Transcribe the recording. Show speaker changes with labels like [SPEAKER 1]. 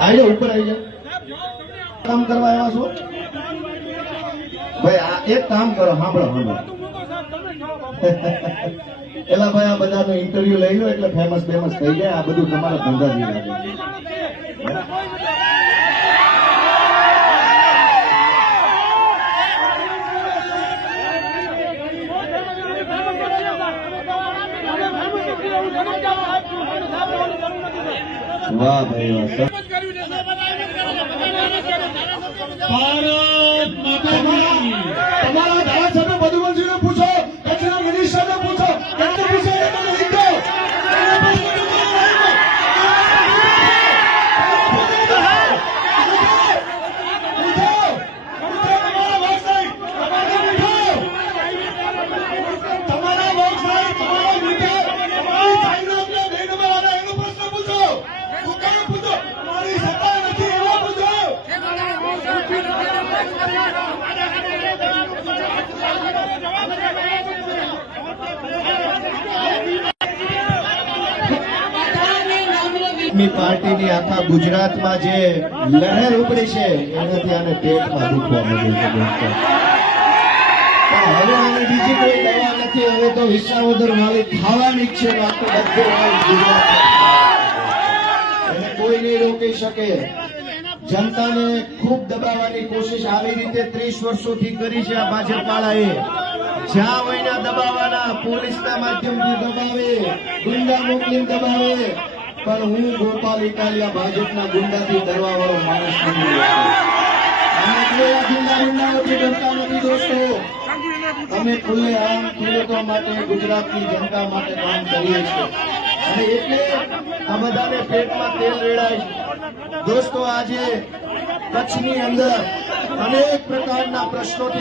[SPEAKER 1] આવી જાઓ ઉપર આવી જાઓ. કામ કરવા આવ્યા છો? ભાઈ, આ એક કામ કરો, સાંભળો સાંભળો. એલા ભાઈ, આ બધાનો ઇન્ટરવ્યુ લઈ લો, એટલે ફેમસ ફેમસ થઈ જાય. આ બધું તમારા ધંધા જેવું લાગે. વાહ ભાઈ વાહ
[SPEAKER 2] ભારત
[SPEAKER 1] આદમી પાર્ટીની આખા ગુજરાતમાં જે લહેર ઉપડી છે એનાથી આને પેટમાં દુખવા માંડ્યું છે દોસ્તો. પણ હવે આની બીજી કોઈ દવા નથી હવે તો વિસાવદર વાળી ખાવાની જ છે બાકી બધું આ ગુજરાતમાં. એને કોઈ નહીં રોકી શકે જનતાને ખૂબ દબાવવાની કોશિશ આવી રીતે ત્રીસ વર્ષોથી કરી છે આ ભાજપ વાળાએ જ્યાં ત્યાં દબાવવાના પોલીસના માધ્યમથી દબાવે, ગુંડા મોકલી દબાવે, પણ હું ગોપાલ ઇટાલિયા ભાજપના ગુંડાથી ડરવા વાળો માણસ નથી. અમે ખુલ્લે આમ ખેડૂતો માટે, ગુજરાતની જનતા માટે કામ કરીએ છીએ. અને એટલે આ બધાને પેટમાં તેલ રેડાય છે. દોસ્તો આજે કચ્છની અંદર અનેક પ્રકારના પ્રશ્નોથી